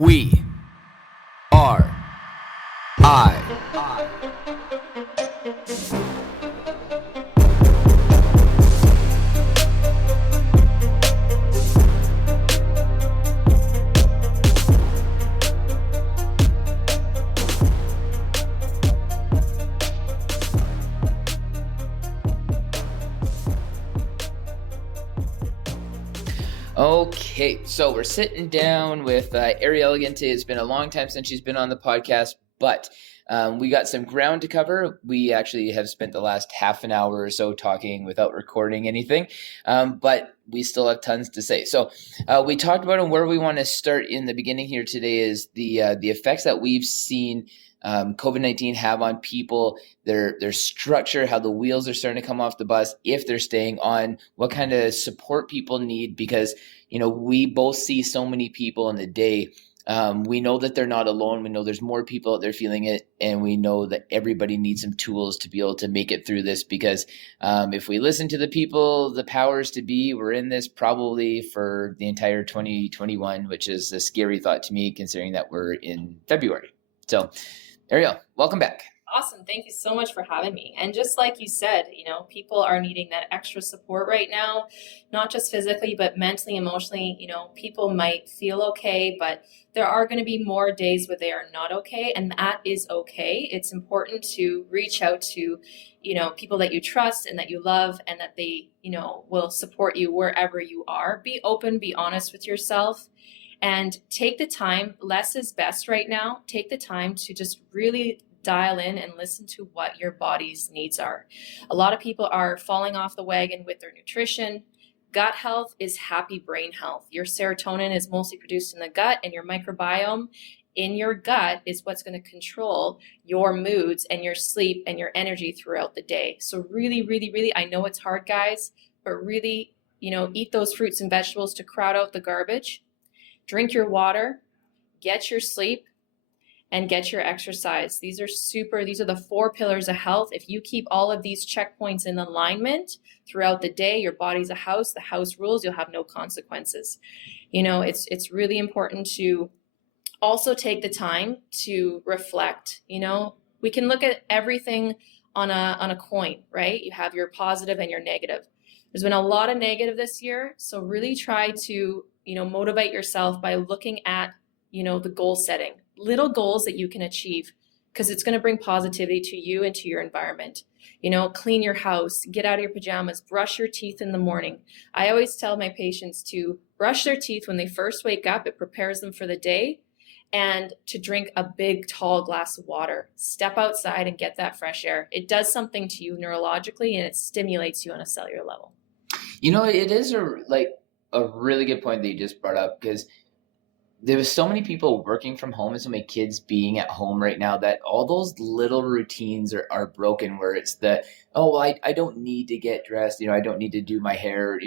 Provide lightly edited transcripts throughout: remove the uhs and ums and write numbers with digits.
We are I. Okay, so we're sitting down with Ariel again today. It's been a long time since she's been on the podcast, but we got some ground to cover. We actually have spent the last half an hour or so talking without recording anything, but we still have tons to say. So we talked about, and where we want to start in the beginning here today is the effects that we've seen COVID-19 have on people, their structure, how the wheels are starting to come off the bus, if they're staying on, what kind of support people need, because we both see so many people in the day. We know that they're not alone. We know there's more people out there feeling it, and we know that everybody needs some tools to be able to make it through this, because if we listen to the people, the powers to be, we're in this probably for the entire 2021, which is a scary thought to me considering that we're in February. So Ariel, welcome back. Awesome. Thank you so much for having me. And just like you said, people are needing that extra support right now, not just physically, but mentally, emotionally. People might feel okay, but there are going to be more days where they are not okay. And that is okay. It's important to reach out to, people that you trust and that you love, and that they, will support you wherever you are. Be open, be honest with yourself. And take the time. Less is best right now. Take the time to just really dial in and listen to what your body's needs are. A lot of people are falling off the wagon with their nutrition. Gut health is happy brain health. Your serotonin is mostly produced in the gut, and your microbiome in your gut is what's going to control your moods and your sleep and your energy throughout the day. So really, really, really, I know it's hard, guys, but really, eat those fruits and vegetables to crowd out the garbage. Drink your water, get your sleep, and get your exercise. These are the 4 pillars of health. If you keep all of these checkpoints in alignment throughout the day, your body's a house, the house rules, you'll have no consequences. It's really important to also take the time to reflect. We can look at everything on a coin, right? You have your positive and your negative. There's been a lot of negative this year, so really try to motivate yourself by looking at, the goal setting, little goals that you can achieve, because it's going to bring positivity to you and to your environment. Clean your house, get out of your pajamas, brush your teeth in the morning. I always tell my patients to brush their teeth when they first wake up. It prepares them for the day, and to drink a big, tall glass of water. Step outside and get that fresh air. It does something to you neurologically, and it stimulates you on a cellular level. It is a really good point that you just brought up, because there was so many people working from home and so many kids being at home right now that all those little routines are broken, where it's I don't need to get dressed, I don't need to do my hair,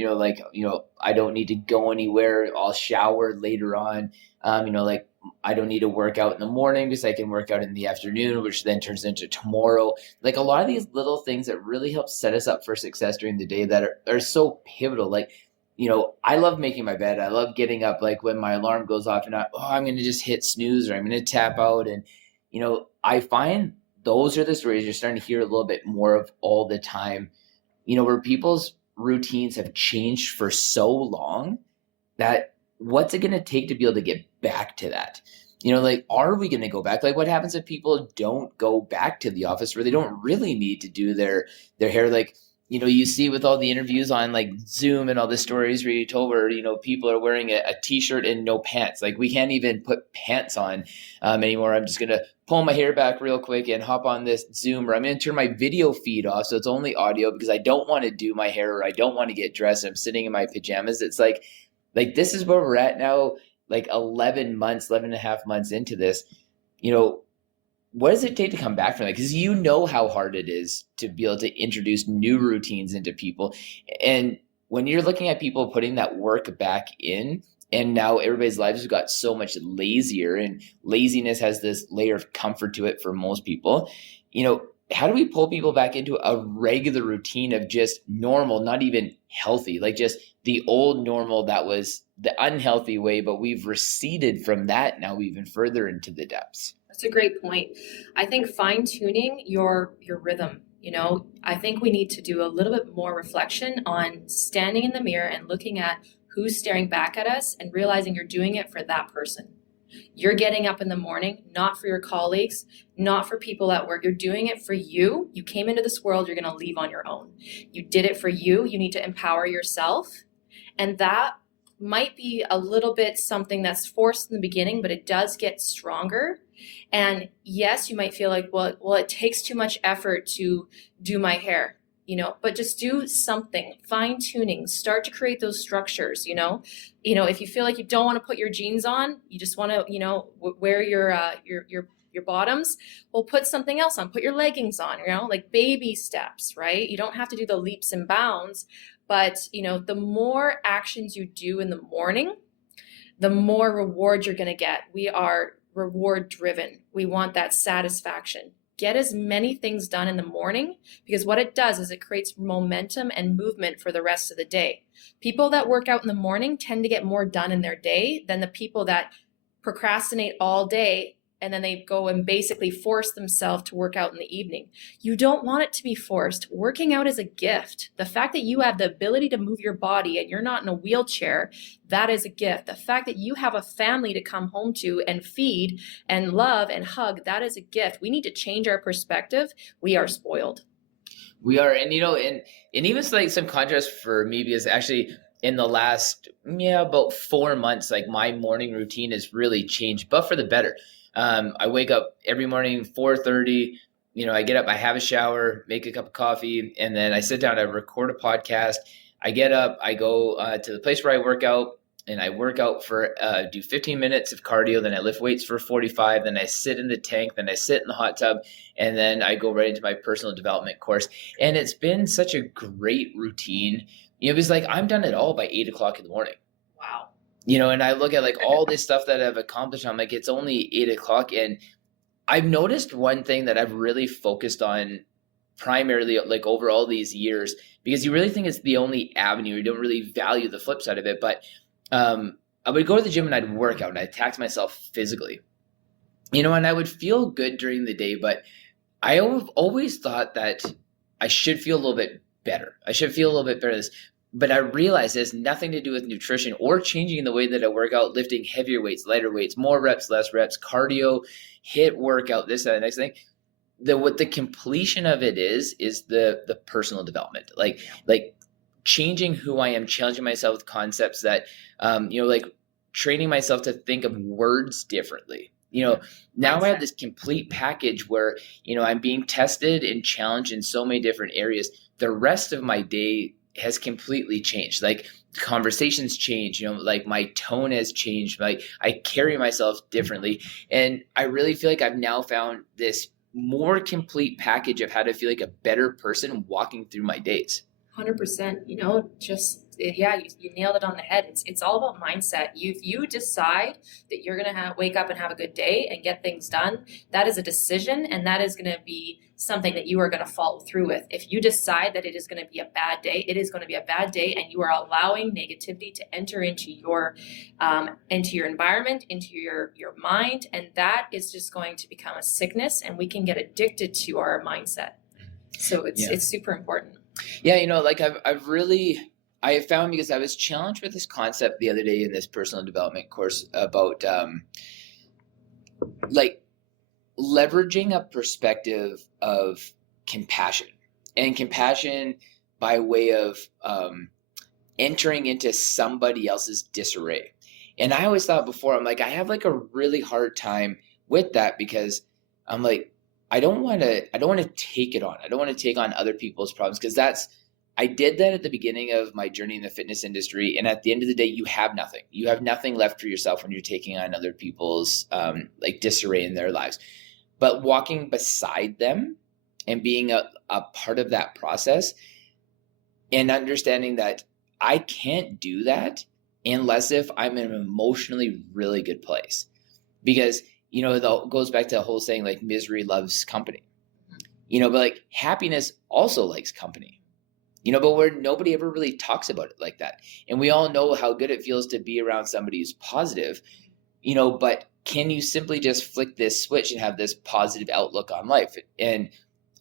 I don't need to go anywhere, I'll shower later on, I don't need to work out in the morning because I can work out in the afternoon, which then turns into tomorrow. Like a lot of these little things that really help set us up for success during the day that are so pivotal. I love making my bed. I love getting up, like when my alarm goes off and I'm going to just hit snooze, or I'm going to tap out. And, I find those are the stories you're starting to hear a little bit more of all the time, where people's routines have changed for so long that what's it going to take to be able to get back to that? Are we going to go back? Like, what happens if people don't go back to the office, where they don't really need to do their hair? Like, you see with all the interviews on like Zoom and all the stories where you told where, people are wearing a t-shirt and no pants. Like, we can't even put pants on anymore. I'm just going to pull my hair back real quick and hop on this Zoom, or I'm going to turn my video feed off so it's only audio, because I don't want to do my hair, or I don't want to get dressed. I'm sitting in my pajamas. It's like this is where we're at now, like 11 and a half months into this. What does it take to come back from that? Because how hard it is to be able to introduce new routines into people. And when you're looking at people putting that work back in, and now everybody's lives have got so much lazier, and laziness has this layer of comfort to it for most people, how do we pull people back into a regular routine of just normal, not even healthy, like just the old normal that was the unhealthy way, but we've receded from that now even further into the depths. That's a great point. I think fine tuning your rhythm. I think we need to do a little bit more reflection on standing in the mirror and looking at who's staring back at us and realizing you're doing it for that person. You're getting up in the morning, not for your colleagues, not for people at work. You're doing it for you. You came into this world, you're going to leave on your own. You did it for you. You need to empower yourself. And that might be a little bit something that's forced in the beginning, but it does get stronger. And yes, you might feel like, well, it takes too much effort to do my hair, but just do something, fine tuning, start to create those structures, if you feel like you don't want to put your jeans on, you just want to, wear your bottoms, well, put something else on, put your leggings on, like baby steps, right? You don't have to do the leaps and bounds, but the more actions you do in the morning, the more reward you're going to get. We are reward driven. We want that satisfaction. Get as many things done in the morning, because what it does is it creates momentum and movement for the rest of the day. People that work out in the morning tend to get more done in their day than the people that procrastinate all day and then they go and basically force themselves to work out in the evening. You don't want it to be forced. Working out is a gift. The fact that you have the ability to move your body and you're not in a wheelchair, that is a gift. The fact that you have a family to come home to and feed and love and hug, that is a gift. We need to change our perspective. We are spoiled. We are, and even like some contrast for me, because actually in the last about 4 months, like my morning routine has really changed, but for the better. I wake up every morning 4:30. I get up, I have a shower, make a cup of coffee, and then I sit down, I record a podcast. I get up, I go to the place where I work out, and I work out for do 15 minutes of cardio. Then I lift weights for 45. Then I sit in the tank. Then I sit in the hot tub, and then I go right into my personal development course. And it's been such a great routine. Because like I'm done it all by 8 o'clock in the morning. Wow. And I look at like all this stuff that I've accomplished. I'm like, it's only 8 o'clock. And I've noticed one thing that I've really focused on primarily like over all these years, because you really think it's the only avenue. You don't really value the flip side of it. But I would go to the gym and I'd work out and I'd tax myself physically, and I would feel good during the day. But I have always thought that I should feel a little bit better. I should feel a little bit better this. But I realized it has nothing to do with nutrition or changing the way that I work out, lifting heavier weights, lighter weights, more reps, less reps, cardio, HIIT workout, this, that, next thing. What the completion of it is the personal development, like changing who I am, challenging myself with concepts that, like training myself to think of words differently. Now I have this complete package where, I'm being tested and challenged in so many different areas. The rest of my day has completely changed. Like conversations change, like my tone has changed. Like I carry myself differently. And I really feel like I've now found this more complete package of how to feel like a better person walking through my days. 100%. You nailed it on the head. It's all about mindset. If you decide that you're going to wake up and have a good day and get things done, that is a decision, and that is going to be something that you are going to follow through with. If you decide that it is going to be a bad day, it is going to be a bad day, and you are allowing negativity to enter into your environment, into your mind, and that is just going to become a sickness, and we can get addicted to our mindset. So it's super important. Yeah, like I have found, because I was challenged with this concept the other day in this personal development course about like leveraging a perspective of compassion, and compassion by way of entering into somebody else's disarray. And I always thought before, I'm like, I have like a really hard time with that, because I'm like, I don't want to take it on. I don't want to take on other people's problems, because I did that at the beginning of my journey in the fitness industry. And at the end of the day, you have nothing. You have nothing left for yourself when you're taking on other people's like disarray in their lives. But walking beside them and being a part of that process, and understanding that I can't do that unless if I'm in an emotionally really good place. Because, it goes back to the whole saying, like misery loves company, but like happiness also likes company. but where nobody ever really talks about it like that. And we all know how good it feels to be around somebody who's positive, but can you simply just flick this switch and have this positive outlook on life? And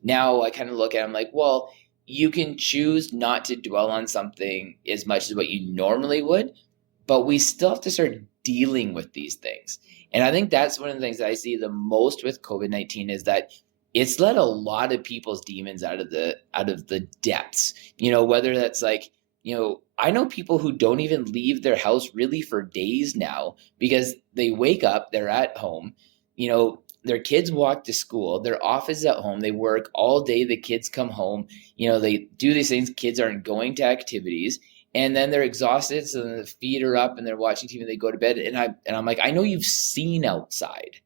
now I kind of look at it, I'm like, well, you can choose not to dwell on something as much as what you normally would, but we still have to start dealing with these things. And I think that's one of the things that I see the most with COVID-19 is that it's let a lot of people's demons out of the depths. Whether that's like, I know people who don't even leave their house really for days now because they wake up, they're at home, their kids walk to school, their office is at home, they work all day, the kids come home, they do these things, kids aren't going to activities, and then they're exhausted, so then the feet are up and they're watching TV and they go to bed. And I'm like, I know you've seen outside,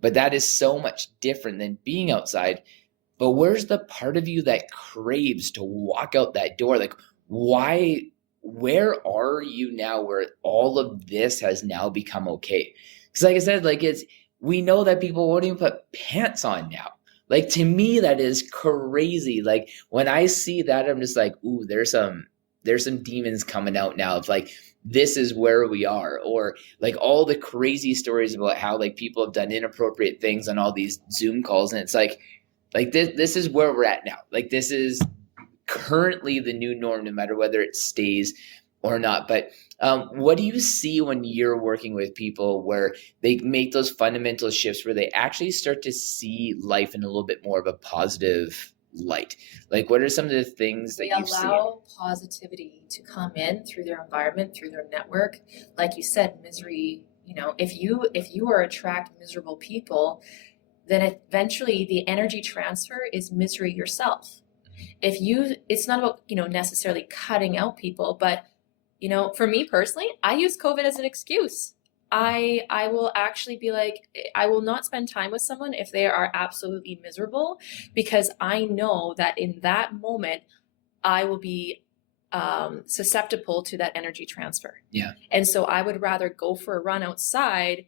but that is so much different than being outside. But where's the part of you that craves to walk out that door? Like, why, where are you now where all of this has now become okay? Because like I said, like we know that people won't even put pants on now. Like to me, that is crazy. Like when I see that, I'm just like, ooh, there's some demons coming out now of like, this is where we are. Or like all the crazy stories about how like people have done inappropriate things on all these Zoom calls. And it's like this is where we're at now. Like this is currently the new norm, no matter whether it stays or not. But what do you see when you're working with people where they make those fundamental shifts where they actually start to see life in a little bit more of a positive light? Like what are some of the things that you've seen? They allow positivity to come in through their environment, through their network. Like you said, misery, if you are attract miserable people, then eventually the energy transfer is misery yourself. It's not about, necessarily cutting out people, but, for me personally, I use COVID as an excuse. I will actually be like, I will not spend time with someone if they are absolutely miserable, because I know that in that moment, I will be susceptible to that energy transfer. Yeah. And so I would rather go for a run outside,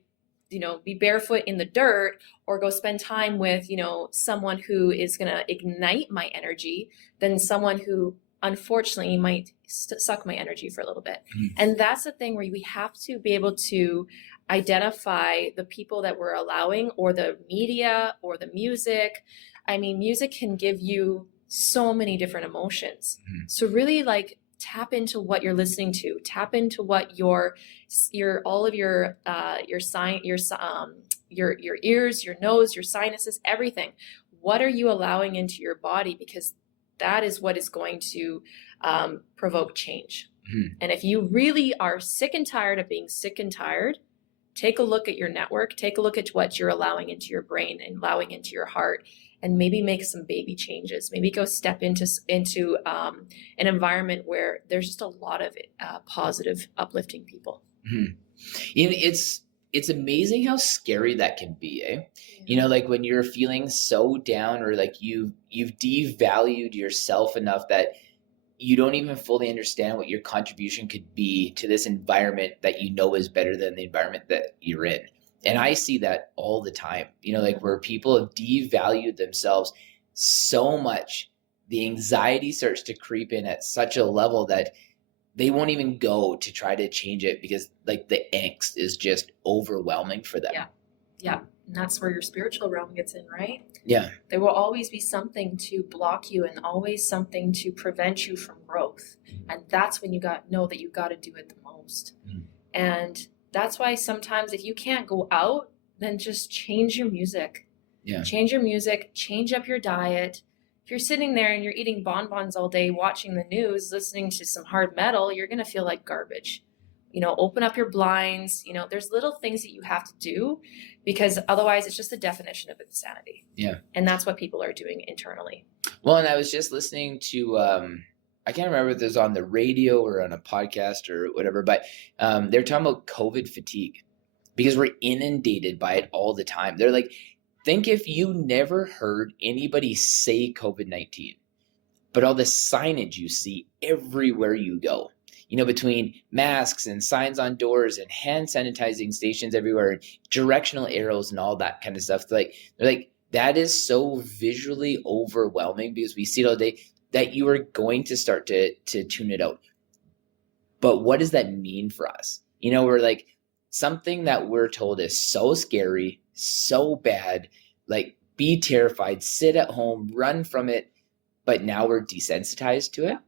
be barefoot in the dirt, or go spend time with, someone who is going to ignite my energy than someone who unfortunately might suck my energy for a little bit. Mm-hmm. And that's the thing where we have to be able to identify the people that we're allowing, or the media or the music. I mean, music can give you so many different emotions. Mm-hmm. So really like tap into what you're listening to, tap into what your all of your ears, your nose, your sinuses, everything. What are you allowing into your body? Because that is what is going to provoke change. Mm-hmm. And if you really are sick and tired of being sick and tired, take a look at your network, take a look at what you're allowing into your brain and allowing into your heart, and maybe make some baby changes. Maybe go step into an environment where there's just a lot of positive, uplifting people. Mm-hmm. It's amazing how scary that can be, eh? Yeah. Like when you're feeling so down, or like you've devalued yourself enough that you don't even fully understand what your contribution could be to this environment that is better than the environment that you're in. And I see that all the time, like where people have devalued themselves so much, the anxiety starts to creep in at such a level that they won't even go to try to change it because like the angst is just overwhelming for them. Yeah. Yeah. And that's where your spiritual realm gets in, right? Yeah. There will always be something to block you and always something to prevent you from growth. And that's when you know that you got to do it the most. Mm-hmm. And that's why sometimes if you can't go out, then just change your music. Yeah. Change your music, change up your diet. If you're sitting there and you're eating bonbons all day, watching the news, listening to some hard metal, you're going to feel like garbage. Open up your blinds. There's little things that you have to do, because otherwise it's just the definition of insanity. Yeah. And that's what people are doing internally. Well, and I was just listening to, I can't remember if it was on the radio or on a podcast or whatever, but they're talking about COVID fatigue because we're inundated by it all the time. They're like, think if you never heard anybody say COVID-19, but all the signage you see everywhere you go, between masks and signs on doors and hand sanitizing stations everywhere, and directional arrows and all that kind of stuff. They're like, that is so visually overwhelming because we see it all day. that you are going to start to tune it out. But what does that mean for us? We're like, something that we're told is so scary, so bad, like be terrified, sit at home, run from it, but now we're desensitized to it.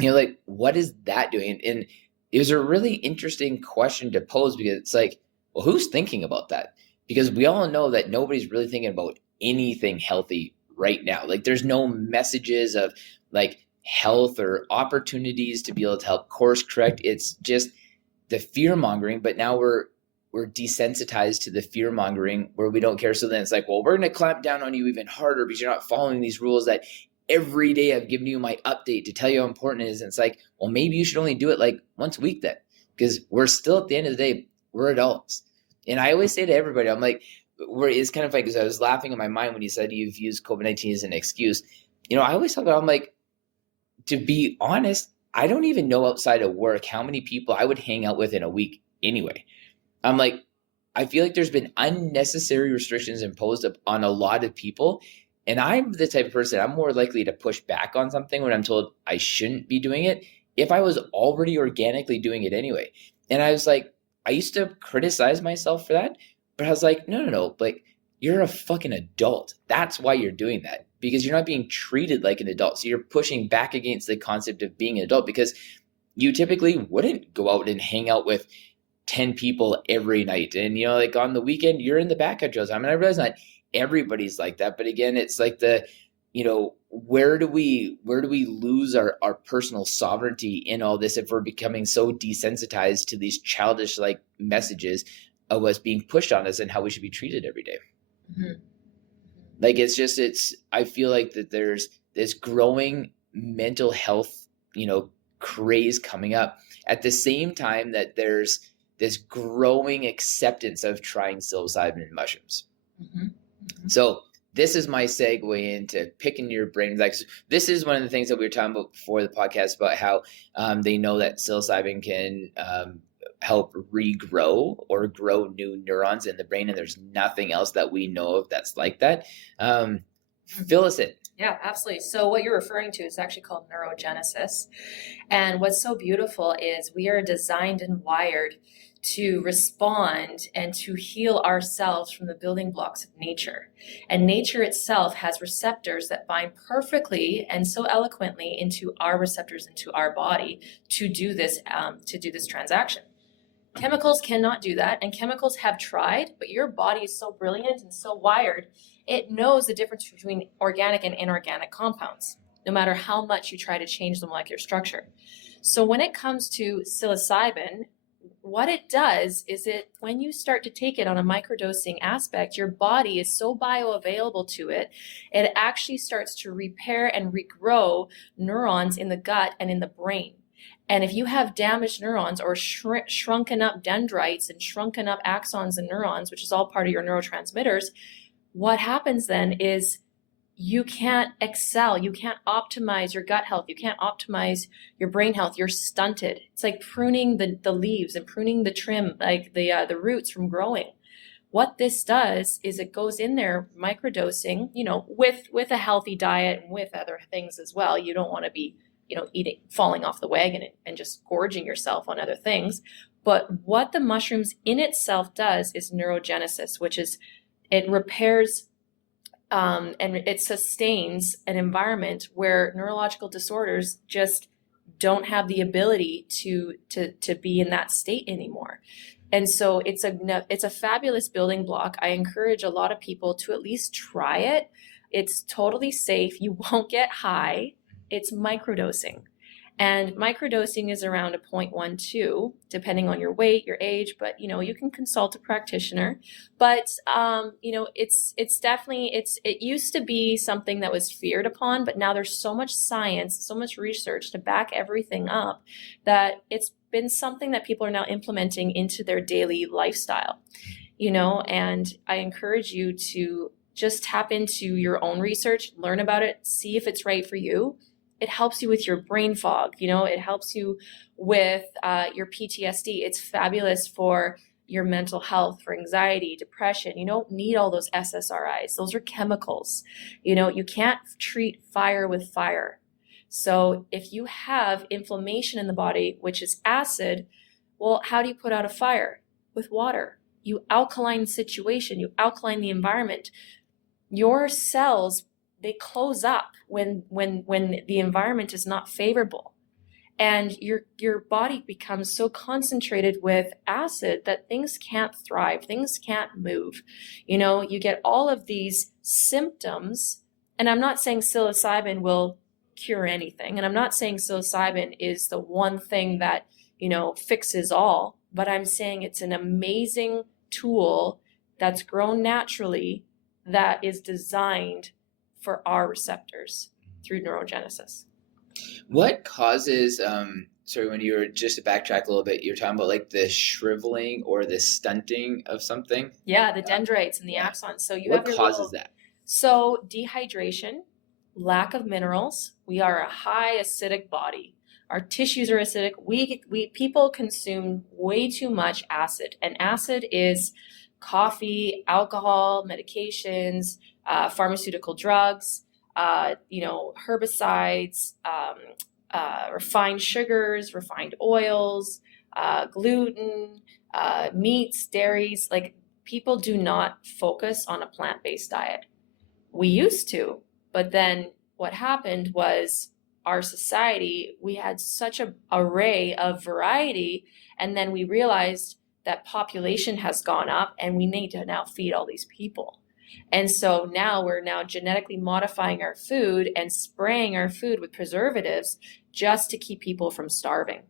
Like, what is that doing? And it was a really interesting question to pose, because it's like, well, who's thinking about that? Because we all know that nobody's really thinking about anything healthy right now. Like, there's no messages of like health or opportunities to be able to help course correct. It's just the fear mongering, but now we're desensitized to the fear mongering where we don't care. So then it's like, well, we're going to clamp down on you even harder because you're not following these rules that every day I've given you my update to tell you how important it is. And it's like, well, maybe you should only do it like once a week then, because we're still, at the end of the day, we're adults. And I always say to everybody, I'm like, it's kind of like, because I was laughing in my mind when you said you've used COVID-19 as an excuse. I always thought about, I'm like, to be honest, I don't even know outside of work how many people I would hang out with in a week anyway. I'm like, I feel like there's been unnecessary restrictions imposed on a lot of people. And I'm the type of person, I'm more likely to push back on something when I'm told I shouldn't be doing it if I was already organically doing it anyway. And I was like, I used to criticize myself for that, but I was like, no, like, you're a fucking adult. That's why you're doing that, because you're not being treated like an adult. So you're pushing back against the concept of being an adult, because you typically wouldn't go out and hang out with 10 people every night. And, like on the weekend, you're in the back at Joe's. I mean, I realize not everybody's like that, but again, it's like where do we lose our personal sovereignty in all this if we're becoming so desensitized to these childish like messages of what's being pushed on us and how we should be treated every day? Mm-hmm. Like, I feel like that there's this growing mental health, craze coming up at the same time that there's this growing acceptance of trying psilocybin and mushrooms. Mm-hmm. Mm-hmm. So this is my segue into picking your brain. Like, this is one of the things that we were talking about before the podcast about how they know that psilocybin can help regrow or grow new neurons in the brain, and there's nothing else that we know of that's like that. Fill us in. Yeah, absolutely. So what you're referring to is actually called neurogenesis. And what's so beautiful is we are designed and wired to respond and to heal ourselves from the building blocks of nature. And nature itself has receptors that bind perfectly and so eloquently into our receptors, into our body to do this transaction. Chemicals cannot do that, and chemicals have tried, but your body is so brilliant and so wired, it knows the difference between organic and inorganic compounds, no matter how much you try to change the molecular structure. So when it comes to psilocybin, what it does is when you start to take it on a microdosing aspect, your body is so bioavailable to it, it actually starts to repair and regrow neurons in the gut and in the brain. And if you have damaged neurons or shrunken up dendrites and shrunken up axons and neurons, which is all part of your neurotransmitters, what happens then is you can't excel. You can't optimize your gut health. You can't optimize your brain health. You're stunted. It's like pruning the leaves and pruning the trim, like the roots from growing. What this does is it goes in there microdosing, with a healthy diet and with other things as well. You don't want to be falling off the wagon and just gorging yourself on other things. But what the mushrooms in itself does is neurogenesis, which is it repairs and it sustains an environment where neurological disorders just don't have the ability to be in that state anymore. And so it's a fabulous building block. I encourage a lot of people to at least try it. It's totally safe. You won't get high. It's microdosing. And microdosing is around a 0.12, depending on your weight, your age, but you can consult a practitioner. But it's definitely it used to be something that was feared upon, but now there's so much science, so much research to back everything up that it's been something that people are now implementing into their daily lifestyle. And I encourage you to just tap into your own research, learn about it, see if it's right for you. It helps you with your brain fog. It helps you with your PTSD. It's fabulous for your mental health, for anxiety, depression. You don't need all those SSRIs. Those are chemicals. You can't treat fire with fire. So if you have inflammation in the body, which is acid, well, how do you put out a fire? With water. You alkaline the situation, you alkaline the environment. Your cells, they close up when the environment is not favorable. And your body becomes so concentrated with acid that things can't thrive, things can't move. You get all of these symptoms, and I'm not saying psilocybin will cure anything, and I'm not saying psilocybin is the one thing that fixes all, but I'm saying it's an amazing tool that's grown naturally that is designed for our receptors through neurogenesis. What causes sorry, when you were just to backtrack a little bit, you're talking about like the shriveling or the stunting of something? Yeah, the dendrites and the axons. So you What have your causes that? So dehydration, lack of minerals. We are a high acidic body. Our tissues are acidic. We people consume way too much acid, and acid is coffee, alcohol, medications, pharmaceutical drugs, herbicides, refined sugars, refined oils, gluten, meats, dairies. Like, people do not focus on a plant-based diet. We used to, but then what happened was our society, we had such an array of variety, and then we realized that population has gone up and we need to now feed all these people. And so now we're genetically modifying our food and spraying our food with preservatives just to keep people from starving.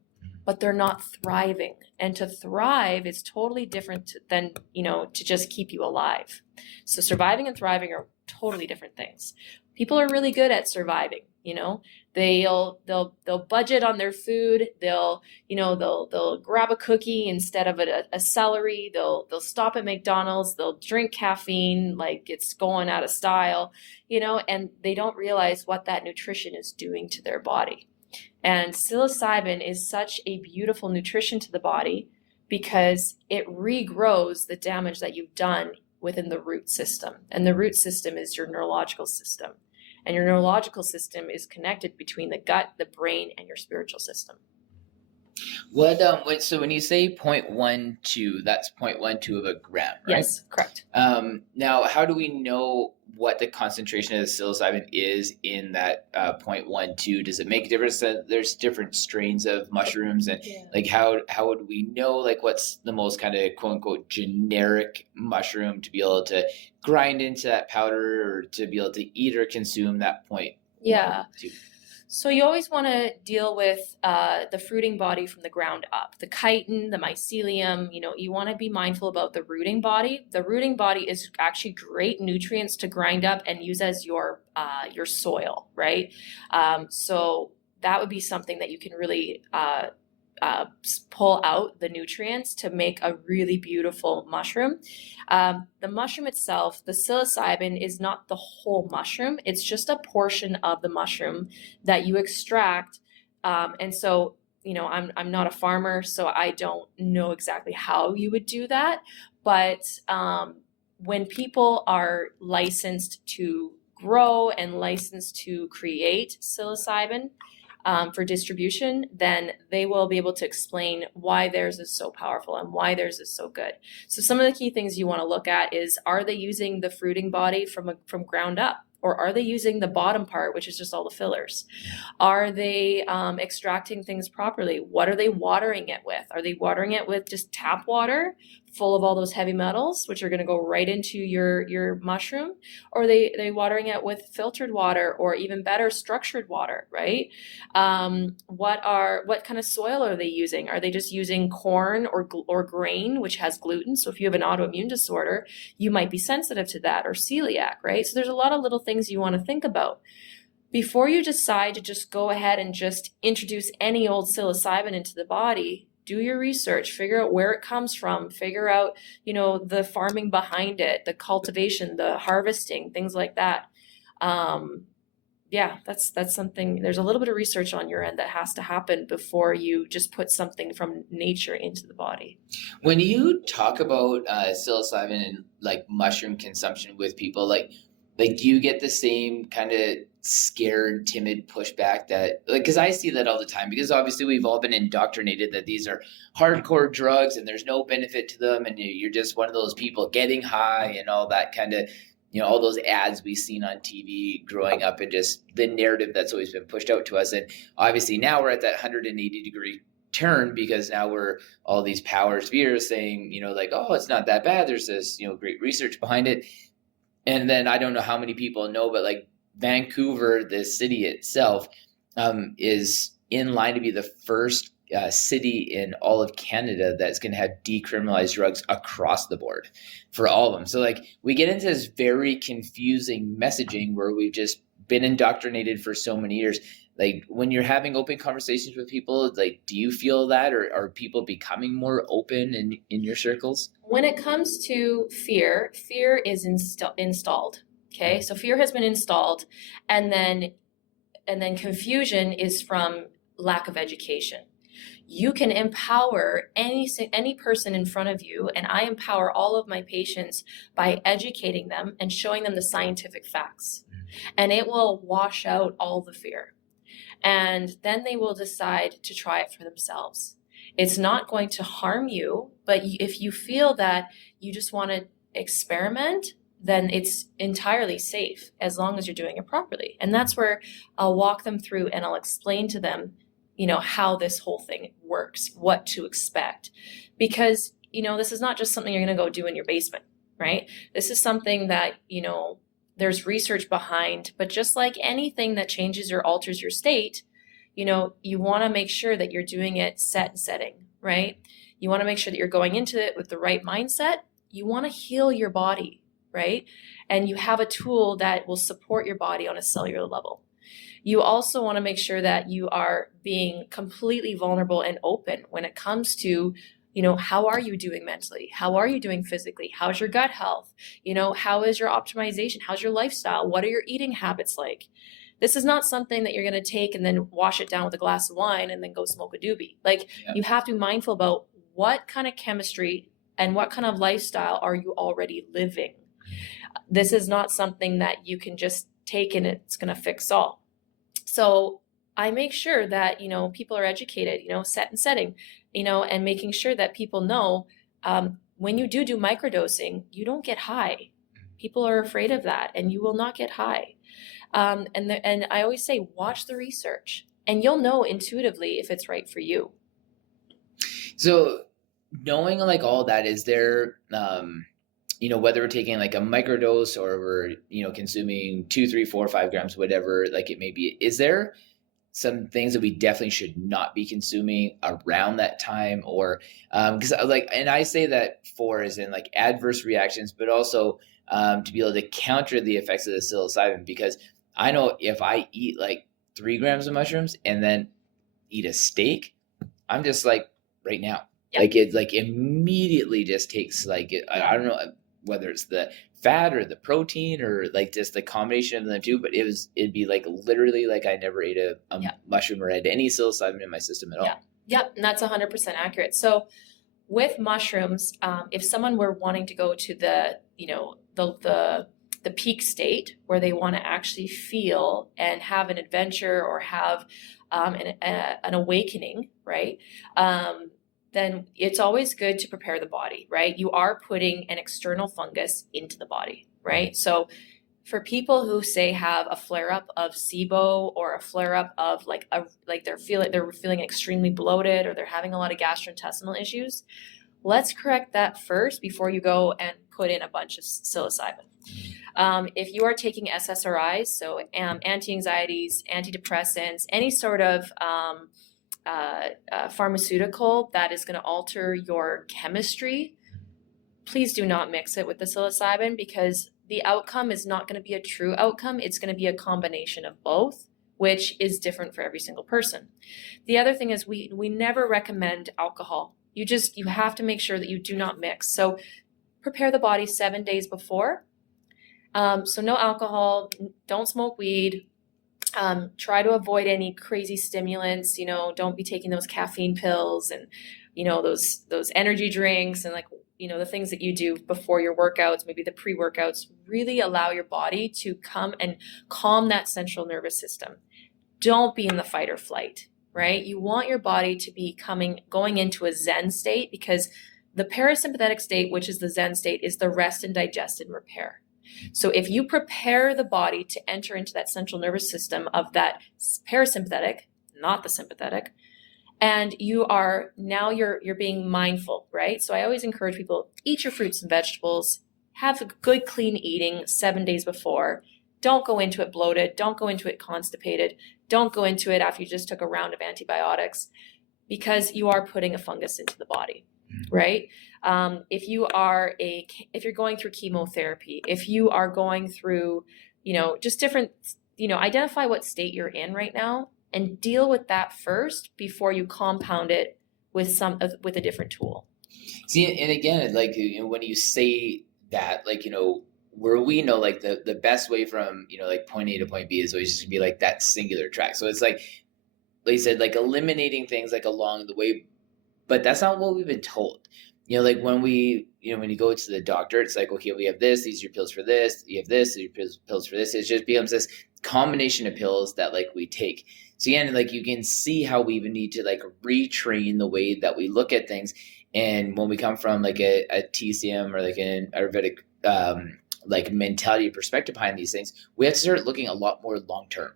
But they're not thriving. And to thrive is totally different than, to just keep you alive. So surviving and thriving are totally different things. People are really good at surviving, They'll budget on their food. They'll grab a cookie instead of a celery. They'll stop at McDonald's. They'll drink caffeine like it's going out of style, and they don't realize what that nutrition is doing to their body. And psilocybin is such a beautiful nutrition to the body because it regrows the damage that you've done within the root system. And the root system is your neurological system. And your neurological system is connected between the gut, the brain, and your spiritual system. So when you say 0.12, that's 0.12 of a gram, right? Yes, correct. Now, how do we know what the concentration of the psilocybin is in that 0.12? Does it make a difference that there's different strains of mushrooms, and like how would we know like what's the most kind of quote unquote generic mushroom to be able to grind into that powder or to be able to eat or consume that 0.12? Yeah. So you always want to deal with the fruiting body from the ground up, the chitin, the mycelium. You want to be mindful about the rooting body. The rooting body is actually great nutrients to grind up and use as your soil, right? So that would be something that you can really pull out the nutrients to make a really beautiful mushroom. The mushroom itself, the psilocybin, is not the whole mushroom. It's just a portion of the mushroom that you extract. And so, I'm not a farmer, so I don't know exactly how you would do that. But when people are licensed to grow and licensed to create psilocybin, for distribution, then they will be able to explain why theirs is so powerful and why theirs is so good. So some of the key things you want to look at is, are they using the fruiting body from ground up? Or are they using the bottom part, which is just all the fillers? Are they extracting things properly? What are they watering it with? Are they watering it with just tap water full of all those heavy metals, which are going to go right into your mushroom? Or are they watering it with filtered water, or even better, structured water, right? What kind of soil are they using? Are they just using corn or grain, which has gluten? So if you have an autoimmune disorder, you might be sensitive to that, or celiac, right? So there's a lot of little things you want to think about before you decide to just go ahead and just introduce any old psilocybin into the body. Do your research, figure out where it comes from, figure out, the farming behind it, the cultivation, the harvesting, things like that. Yeah, that's something. There's a little bit of research on your end that has to happen before you just put something from nature into the body. When you talk about psilocybin and like mushroom consumption with people, like do you get the same kind of scared, timid pushback that like because I see that all the time because obviously we've all been indoctrinated that these are hardcore drugs and there's no benefit to them and you're just one of those people getting high and all that kind of all those ads we've seen on TV growing up and just the narrative that's always been pushed out to us. And obviously now we're at that 180-degree turn because now we're all these power spheres saying, like, oh, it's not that bad. There's this, great research behind it. And then I don't know how many people know, but like Vancouver, the city itself, is in line to be the first city in all of Canada that's going to have decriminalized drugs across the board for all of them. So like we get into this very confusing messaging where we've just been indoctrinated for so many years. Like when you're having open conversations with people, like do you feel that, or are people becoming more open in your circles? When it comes to fear, fear is installed. Okay, so fear has been installed, and then confusion is from lack of education. You can empower any person in front of you, and I empower all of my patients by educating them and showing them the scientific facts, and it will wash out all the fear. And then they will decide to try it for themselves. It's not going to harm you, but if you feel that you just want to experiment, then it's entirely safe as long as you're doing it properly. And that's where I'll walk them through and I'll explain to them, how this whole thing works, what to expect. Because, this is not just something you're going to go do in your basement, right? This is something that, there's research behind, but just like anything that changes or alters your state, you want to make sure that you're doing it set and setting, right? You want to make sure that you're going into it with the right mindset. You want to heal your body, right? And you have a tool that will support your body on a cellular level. You also want to make sure that you are being completely vulnerable and open when it comes to how are you doing mentally? How are you doing physically? How's your gut health? How is your optimization? How's your lifestyle? What are your eating habits like? This is not something that you're going to take and then wash it down with a glass of wine and then go smoke a doobie. Like you have to be mindful about what kind of chemistry and what kind of lifestyle are you already living. This is not something that you can just take and it's going to fix all. So I make sure that, people are educated, set and setting, and making sure that people know when you do microdosing, you don't get high. People are afraid of that and you will not get high. And I always say, watch the research and you'll know intuitively if it's right for you. So knowing like all that, is there, whether we're taking like a microdose or we're, consuming 2, 3, 4, 5 grams, whatever, like it may be, is there some things that we definitely should not be consuming around that time? Or because and I say that for as in like adverse reactions, but also to be able to counter the effects of the psilocybin, because I know if I eat like 3 grams of mushrooms and then eat a steak, I'm just like right now. Yep. Like it like immediately just takes like I don't know whether it's the fat or the protein or like just the combination of them two, but it'd be like literally like I never ate a mushroom or had any psilocybin in my system at all. Yep, and that's 100% accurate. So with mushrooms, if someone were wanting to go to the the peak state where they want to actually feel and have an adventure or have an awakening, right? Then it's always good to prepare the body, right? You are putting an external fungus into the body, right? So for people who say have a flare up of SIBO or a flare up of they're feeling extremely bloated or they're having a lot of gastrointestinal issues, let's correct that first before you go and put in a bunch of psilocybin. If you are taking SSRIs, so anti-anxieties, antidepressants, any sort of pharmaceutical that is going to alter your chemistry, please do not mix it with the psilocybin, because the outcome is not going to be a true outcome. It's going to be a combination of both, which is different for every single person. The other thing is we never recommend alcohol. You have to make sure that you do not mix. So prepare the body 7 days before. So no alcohol, don't smoke weed, Try to avoid any crazy stimulants. Don't be taking those caffeine pills and those energy drinks and the things that you do before your workouts, maybe the pre-workouts. Really allow your body to come and calm that central nervous system. Don't be in the fight or flight, right? You want your body to be going into a Zen state, because the parasympathetic state, which is the Zen state, is the rest and digest and repair. So if you prepare the body to enter into that central nervous system of that parasympathetic, not the sympathetic, and you're being mindful, right? So I always encourage people, eat your fruits and vegetables, have a good clean eating 7 days before. Don't go into it bloated. Don't go into it constipated. Don't go into it after you just took a round of antibiotics, because you are putting a fungus into the body, right? If you're going through chemotherapy, if you are going through, just different, identify what state you're in right now and deal with that first before you compound it with a different tool. See, and again, like, when you say that, like, where we know, like, the best way from, like, point A to point B is always just gonna be like that singular track. So it's like you said, like, eliminating things like along the way, but that's not what we've been told. Like, when when you go to the doctor, it's like, okay, we have this, these are your pills for this, you have this, these are your pills for this. It just becomes this combination of pills that, like, we take. So again, like, you can see how we even need to, like, retrain the way that we look at things. And when we come from, like, a TCM or like an Ayurvedic like mentality perspective behind these things, we have to start looking a lot more long term.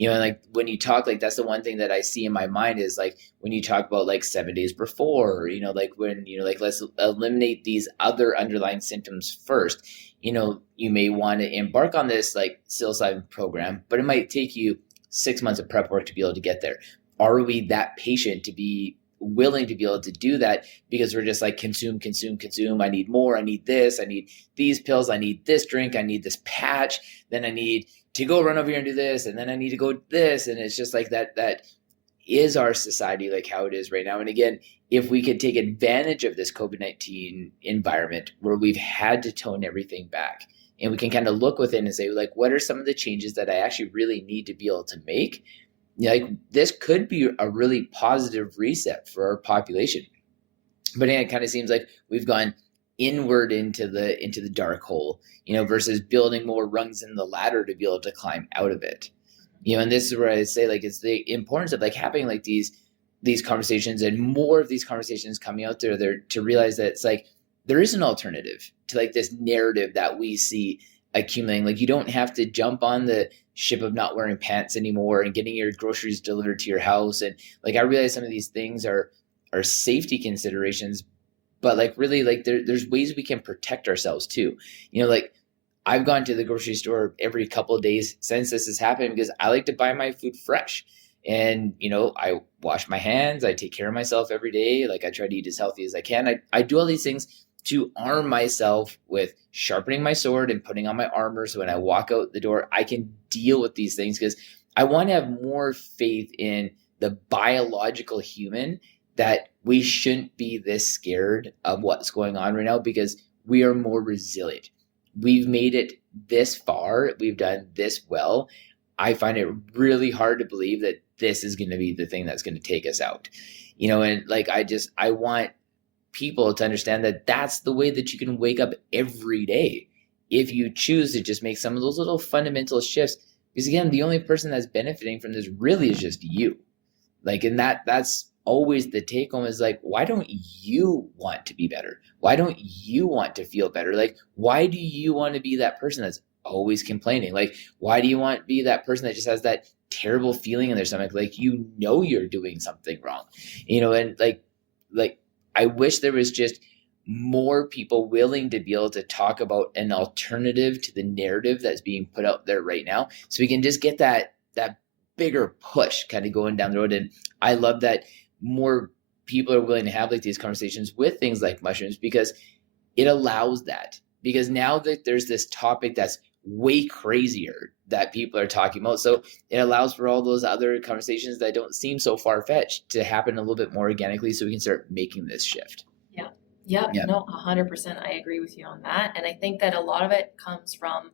And like, when you talk, like, that's the one thing that I see in my mind is, like, when you talk about, like, 7 days before, like, when, like, let's eliminate these other underlying symptoms first. You may want to embark on this, like, psilocybin program, but it might take you 6 months of prep work to be able to get there. Are we that patient to be willing to be able to do that? Because we're just like, consume. I need more. I need this. I need these pills. I need this drink. I need this patch. Then I need to go run over here and do this. And then I need to go this. And it's just like that is our society, like how it is right now. And again, if we could take advantage of this COVID-19 environment where we've had to tone everything back, and we can kind of look within and say, like, what are some of the changes that I actually really need to be able to make? Like, this could be a really positive reset for our population. But it kind of seems like we've gone inward into the dark hole, versus building more rungs in the ladder to be able to climb out of it. And this is where I say, like, it's the importance of, like, having, like, these conversations and more of these conversations coming out there to realize that it's like there is an alternative to, like, this narrative that we see accumulating. Like, you don't have to jump on the ship of not wearing pants anymore and getting your groceries delivered to your house. And, like, I realize some of these things are safety considerations, but, like, really, like, there's ways we can protect ourselves too. Like, I've gone to the grocery store every couple of days since this has happened because I like to buy my food fresh. And, I wash my hands, I take care of myself every day. Like, I try to eat as healthy as I can. I do all these things to arm myself with sharpening my sword and putting on my armor. So when I walk out the door, I can deal with these things, because I want to have more faith in the biological human, that we shouldn't be this scared of what's going on right now, because we are more resilient. We've made it this far. We've done this well. I find it really hard to believe that this is going to be the thing that's going to take us out. And, like, I want people to understand that that's the way that you can wake up every day if you choose to just make some of those little fundamental shifts. Because, again, the only person that's benefiting from this really is just you. Like, and that's always the take home is, like, why don't you want to be better? Why don't you want to feel better? Like, why do you want to be that person that's always complaining? Like, why do you want to be that person that just has that terrible feeling in their stomach? Like, you're doing something wrong, and like I wish there was just more people willing to be able to talk about an alternative to the narrative that's being put out there right now, so we can just get that bigger push kind of going down the road. And I love that more people are willing to have, like, these conversations with things like mushrooms, because it allows that. Because now that there's this topic that's way crazier that people are talking about, so it allows for all those other conversations that don't seem so far-fetched to happen a little bit more organically, so we can start making this shift. Yeah. No, 100%. I agree with you on that. And I think that a lot of it comes from,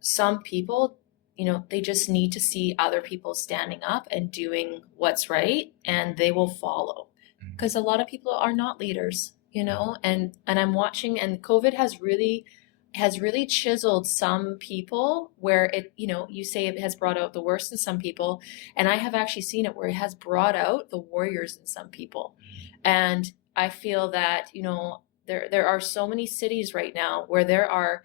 some people they just need to see other people standing up and doing what's right, and they will follow. Because a lot of people are not leaders, and I'm watching, and COVID has really chiseled some people where you say it has brought out the worst in some people, and I have actually seen it where it has brought out the warriors in some people. And I feel that, there are so many cities right now where there are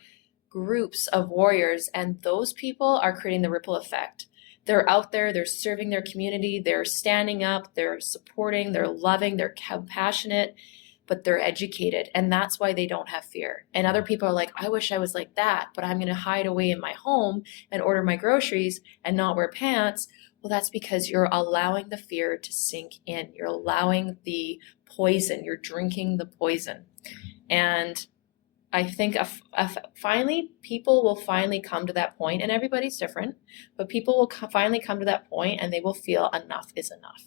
groups of warriors, and those people are creating the ripple effect. They're out there, they're serving their community, they're standing up, they're supporting, they're loving, they're compassionate, but they're educated, and that's why they don't have fear. And other people are like, I wish I was like that, but I'm going to hide away in my home and order my groceries and not wear pants. Well, that's because you're allowing the fear to sink in. You're allowing the poison, you're drinking the poison. And I think finally people will finally come to that point, and everybody's different, but people will finally come to that point and they will feel enough is enough.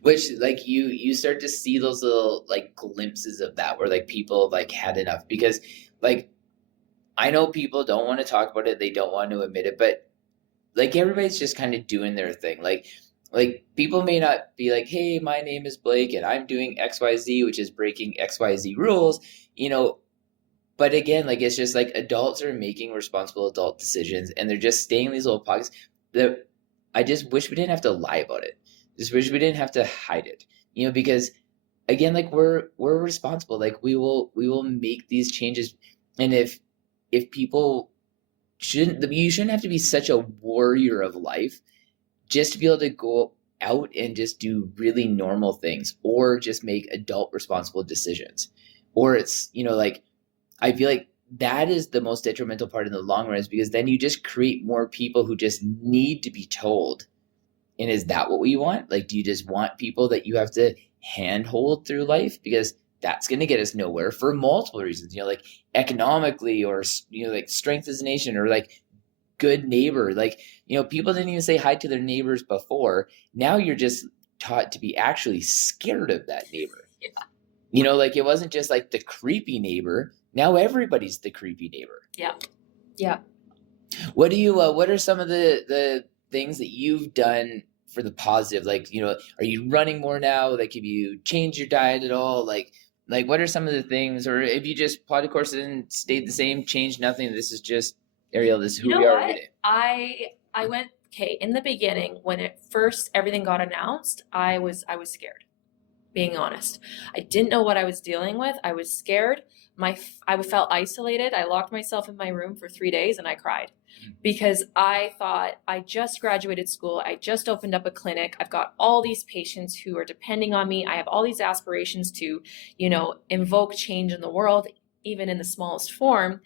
Which, like, you start to see those little, like, glimpses of that where, like, people, like, had enough. Because, like, I know people don't want to talk about it, they don't want to admit it, but, like, everybody's just kind of doing their thing. Like people may not be like, hey, my name is Blake and I'm doing XYZ, which is breaking XYZ rules, but again, like, it's just like adults are making responsible adult decisions, and they're just staying in these little pockets that I just wish we didn't have to lie about it. Just wish we didn't have to hide it, because again, like, we're responsible. Like, we will make these changes. And if people you shouldn't have to be such a warrior of life just to be able to go out and just do really normal things, or just make adult responsible decisions. Or it's, like, I feel like that is the most detrimental part in the long run, is because then you just create more people who just need to be told. And is that what we want? Like, do you just want people that you have to handhold through life? Because that's going to get us nowhere for multiple reasons, like economically, or, like strength as a nation, or like good neighbor. Like, people didn't even say hi to their neighbors before. Now you're just taught to be actually scared of that neighbor. Yeah. Like, it wasn't just like the creepy neighbor. Now everybody's the creepy neighbor. Yeah. Yeah. What are some of the things that you've done for the positive? Like, are you running more now? Like, have you changed your diet at all? Like what are some of the things? Or if you just plotted courses and stayed the same, changed nothing, this is just Ariel, this is who we are every day. I went, in the beginning, when everything got announced, I was scared, being honest. I didn't know what I was dealing with. I was scared. I felt isolated. I locked myself in my room for 3 days and I cried, because I thought, I just graduated school. I just opened up a clinic. I've got all these patients who are depending on me. I have all these aspirations to, invoke change in the world, even in the smallest form.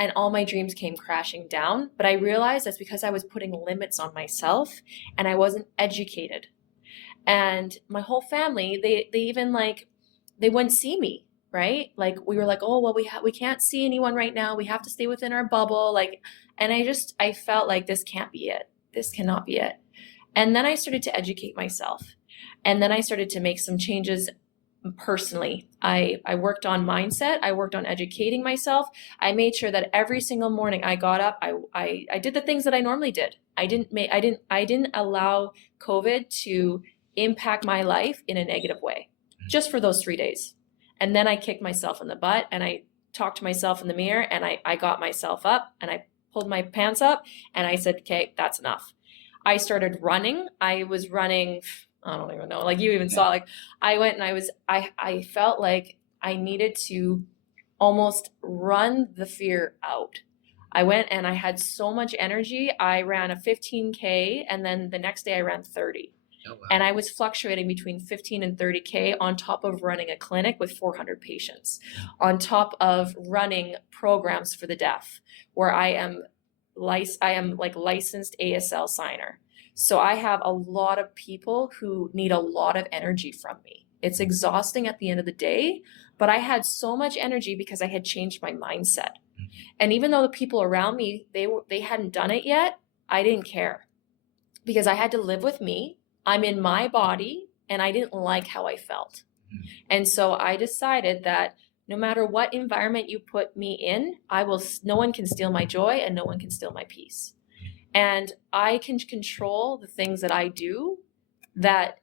And all my dreams came crashing down. But I realized that's because I was putting limits on myself and I wasn't educated. And my whole family, they even, like, they wouldn't see me, right? Like, we were like, oh, well, we can't see anyone right now. We have to stay within our bubble. Like, and I felt like this can't be it. This cannot be it. And then I started to educate myself. And then I started to make some changes personally. I worked on mindset. I worked on educating myself. I made sure that every single morning I got up, I did the things that I normally did. I didn't allow COVID to impact my life in a negative way, just for those 3 days. And then I kicked myself in the butt, and I talked to myself in the mirror, and I got myself up, and I pulled my pants up, and I said, okay, that's enough. I started running. I was running, I don't even know, like, you even saw, like, I went and I felt like I needed to almost run the fear out. I went and I had so much energy. I ran a 15K, and then the next day I ran 30. Oh, wow. And I was fluctuating between 15 and 30K, on top of running a clinic with 400 patients, on top of running programs for the deaf, where I am like licensed ASL signer. So I have a lot of people who need a lot of energy from me. It's exhausting at the end of the day, but I had so much energy because I had changed my mindset. And even though the people around me, they hadn't done it yet, I didn't care, because I had to live with me. I'm in my body, and I didn't like how I felt. And so I decided that no matter what environment you put me in, no one can steal my joy, and no one can steal my peace. and I can control the things that I do that,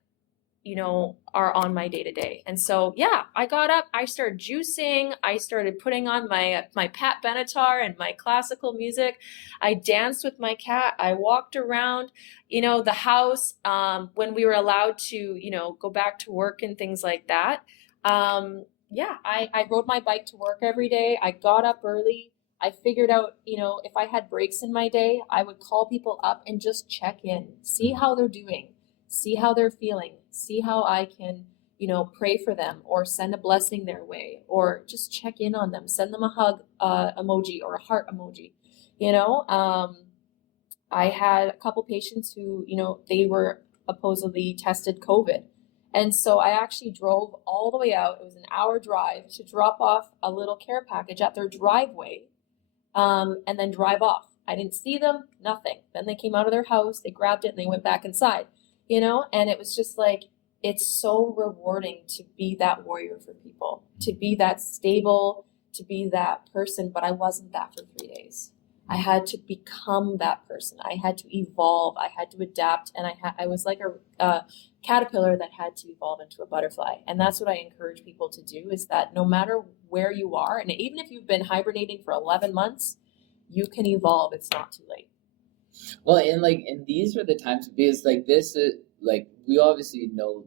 are on my day to day. And so, yeah, I got up, I started juicing, I started putting on my Pat Benatar and my classical music. I danced with my cat. I walked around, the house when we were allowed to, go back to work and things like that. Yeah, I rode my bike to work every day. I got up early. I figured out, if I had breaks in my day, I would call people up and just check in, see how they're doing, see how they're feeling, see how I can, pray for them or send a blessing their way or just check in on them, send them a hug emoji or a heart emoji. You know, I had a couple patients who, they were supposedly tested COVID. And so I actually drove all the way out. It was an hour drive to drop off a little care package at their driveway and then drive off. I didn't see them, nothing. Then they came out of their house, they grabbed it, and they went back inside, and it was just like, it's so rewarding to be that warrior for people, to be that stable, to be that person. But I wasn't that for 3 days. I had to become that person. I had to evolve. I had to adapt. And I was like a caterpillar that had to evolve into a butterfly. And that's what I encourage people to do, is that no matter where you are, and even if you've been hibernating for 11 months, you can evolve. It's not too late. Well, and these are the times, because this is we obviously know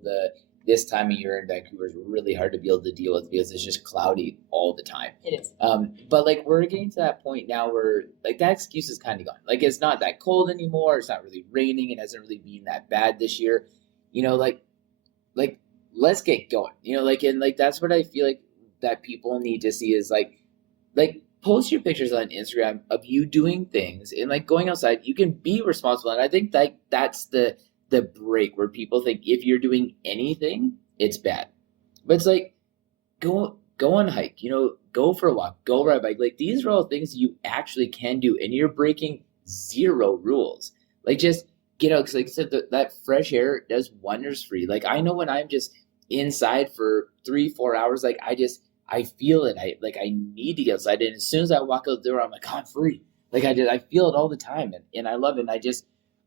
this time of year in Vancouver is really hard to be able to deal with because it's just cloudy all the time. It is. But we're getting to that point now where that excuse is kind of gone. It's not that cold anymore. It's not really raining. It hasn't really been that bad this year. Let's get going. And that's what I feel like that people need to see is like post your pictures on Instagram of you doing things and going outside. You can be responsible, and I think that's the break where people think if you're doing anything, it's bad. But it's go on a hike, go for a walk, go ride a bike. These are all things you actually can do, and you're breaking zero rules. Just get out, because like I said, that fresh air does wonders for you. I know when I'm just inside for 3-4 hours, I feel it. I need to get outside, and as soon as I walk out the door, I'm I'm free. I feel it all the time, and I love it. And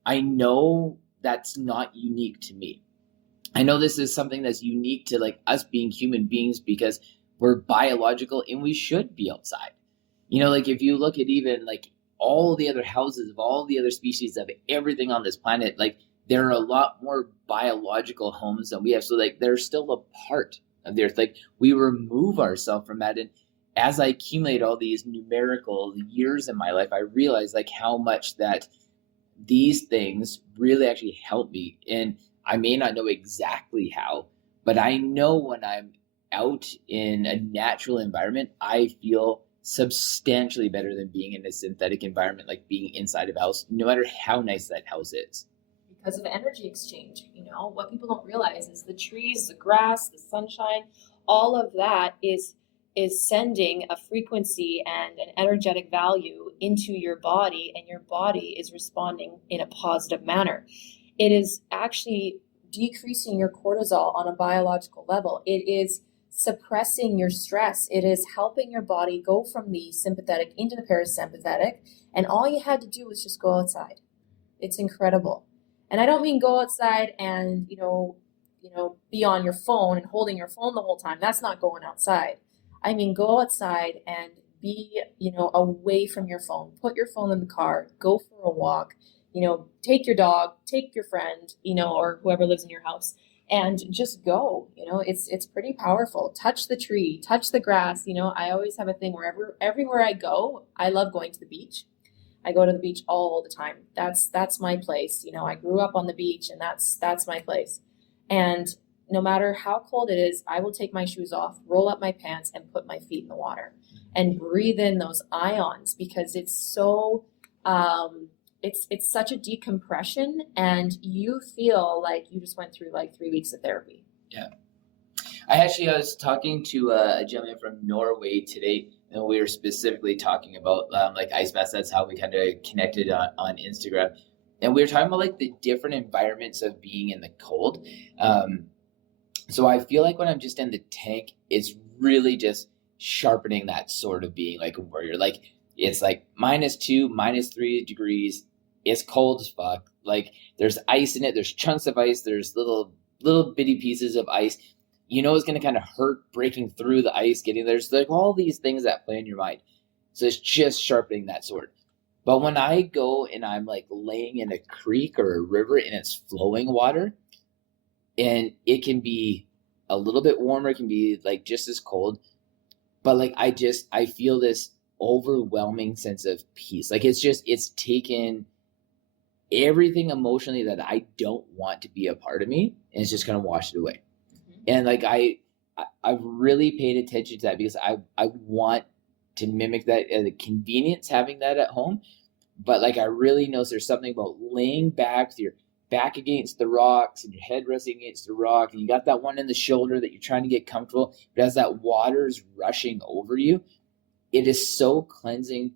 I know that's not unique to me. I know this is something that's unique to us being human beings, because we're biological and we should be outside. If you look at even all the other houses of all the other species of everything on this planet, there are a lot more biological homes than we have. So they're still a part of the earth. We remove ourselves from that. And as I accumulate all these numerical years in my life, I realize how much that these things really actually help me. And I may not know exactly how, but I know when I'm out in a natural environment, I feel substantially better than being in a synthetic environment, like being inside of a house, no matter how nice that house is. Because of energy exchange, what people don't realize is the trees, the grass, the sunshine, all of that is sending a frequency and an energetic value into your body, and your body is responding in a positive manner. It is actually decreasing your cortisol on a biological level. It is suppressing your stress. It is helping your body go from the sympathetic into the parasympathetic, and all you had to do was just go outside. It's incredible. And I don't mean go outside and be on your phone and holding your phone the whole time. That's not going outside. I mean, go outside and be, away from your phone. Put your phone in the car, go for a walk, take your dog, take your friend, or whoever lives in your house, and just go. It's pretty powerful. Touch the tree, touch the grass. I always have a thing where everywhere I go, I love going to the beach. I go to the beach all the time. That's my place. I grew up on the beach, and that's my place. And no matter how cold it is, I will take my shoes off, roll up my pants, and put my feet in the water and breathe in those ions, because it's so, it's such a decompression, and you feel like you just went through 3 weeks of therapy. Yeah. I was talking to a gentleman from Norway today, and we were specifically talking about ice baths. That's how we kind of connected on Instagram. And we were talking about the different environments of being in the cold. So I feel when I'm just in the tank, it's really just sharpening that sword of being a warrior. It's -2, -3 degrees. it's cold as fuck. Like there's ice in it. There's chunks of ice. There's little bitty pieces of ice. You know it's gonna kind of hurt breaking through the ice, getting there's like all these things that play in your mind. So it's just sharpening that sword. But when I go and I'm like laying in a creek or a river and it's flowing water, and it can be a little bit warmer, it can be like just as cold, but like I feel this overwhelming sense of peace. Like it's taken everything emotionally that I don't want to be a part of me, and it's just gonna wash it away. And like I've really paid attention to that because I want to mimic that the convenience having that at home. But like I really know there's something about laying back with your back against the rocks and your head resting against the rock, and you got that one in the shoulder that you're trying to get comfortable. But as that water is rushing over you, it is so cleansing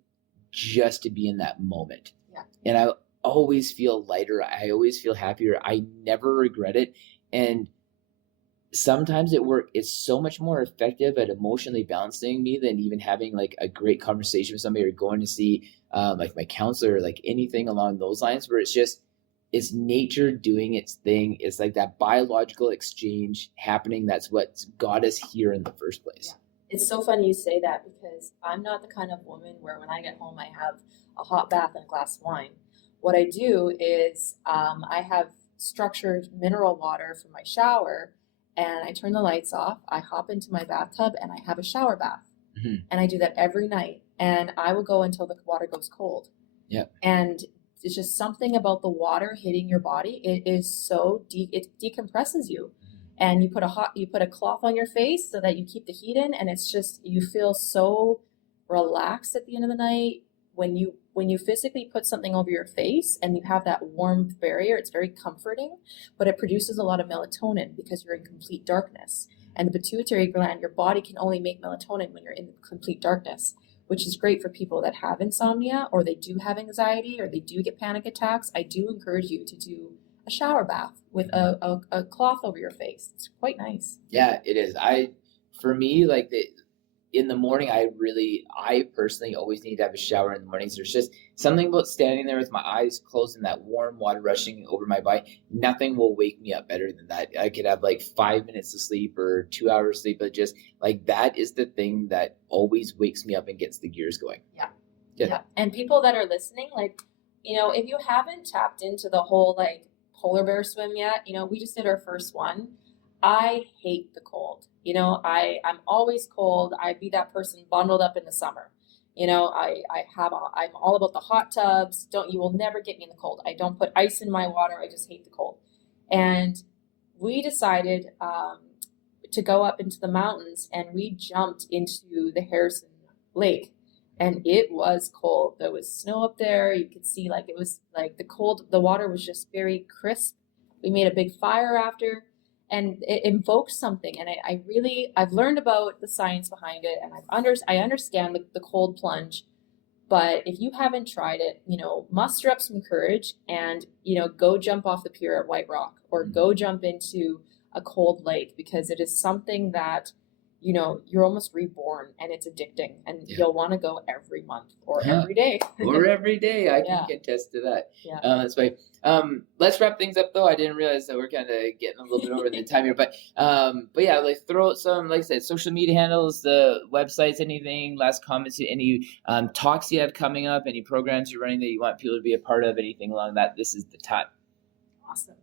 just to be in that moment. Yeah. And I always feel lighter. I always feel happier. I never regret it. And sometimes it's so much more effective at emotionally balancing me than even having like a great conversation with somebody or going to see like my counselor or like anything along those lines, where it's nature doing its thing. It's like that biological exchange happening. That's what got us here in the first place. Yeah. It's so funny you say that because I'm not the kind of woman where when I get home I have a hot bath and a glass of wine. What I do is I have structured mineral water for my shower, and I turn the lights off. I hop into my bathtub and I have a shower bath. Mm-hmm. And I do that every night. And I will go until the water goes cold. Yeah. And it's just something about the water hitting your body. It is so it decompresses you. And you put a cloth on your face so that you keep the heat in, and it's just you feel so relaxed at the end of the night when you physically put something over your face and you have that warmth barrier. It's very comforting, but it produces a lot of melatonin because you're in complete darkness. And the pituitary gland, your body can only make melatonin when you're in complete darkness, which is great for people that have insomnia or they do have anxiety or they do get panic attacks. I do encourage you to do a shower bath with a cloth over your face. It's quite nice. Yeah, it is. For me, like in the morning, I personally always need to have a shower in the mornings. There's just something about standing there with my eyes closed and that warm water rushing over my body. Nothing will wake me up better than that. I could have like 5 minutes of sleep or 2 hours sleep, but just like that is the thing that always wakes me up and gets the gears going. Yeah. And people that are listening, like, if you haven't tapped into the whole like polar bear swim yet, we just did our first one. I hate the cold. I'm always cold. I'd be that person bundled up in the summer. I'm all about the hot tubs. You will never get me in the cold. I don't put ice in my water. I just hate the cold. And we decided to go up into the mountains, and we jumped into the Harrison Lake, and it was cold. There was snow up there. You could see like it was like the water was just very crisp. We made a big fire after. And it invokes something, and I've learned about the science behind it, and I understand the cold plunge, but if you haven't tried it, muster up some courage and go jump off the pier at White Rock or go jump into a cold lake, because it is something that you're almost reborn, and it's addicting, and you'll want to go every month or every day. Or every day. I can attest to that. Yeah. That's why. Let's wrap things up though. I didn't realize that we're kind of getting a little bit over the time here, but yeah, like throw out some, like I said, social media handles, the websites, anything, last comments, any talks you have coming up, any programs you're running that you want people to be a part of, anything along that. This is the time. Awesome.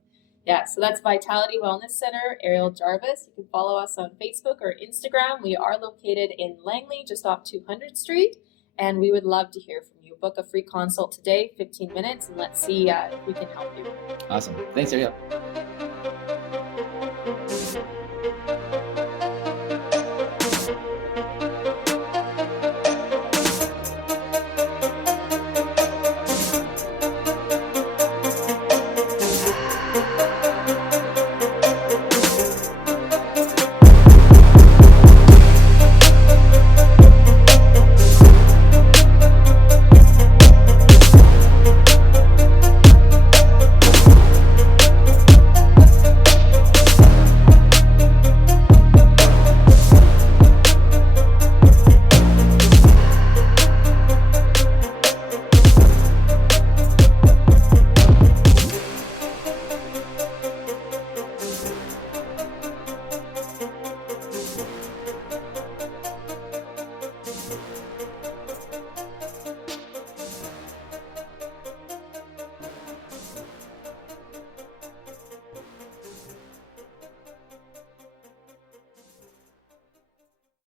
Yeah, so that's Vitality Wellness Center, Ariel Jarvis. You can follow us on Facebook or Instagram. We are located in Langley, just off 200th Street, and we would love to hear from you. Book a free consult today, 15 minutes, and let's see if we can help you. Awesome. Thanks, Ariel.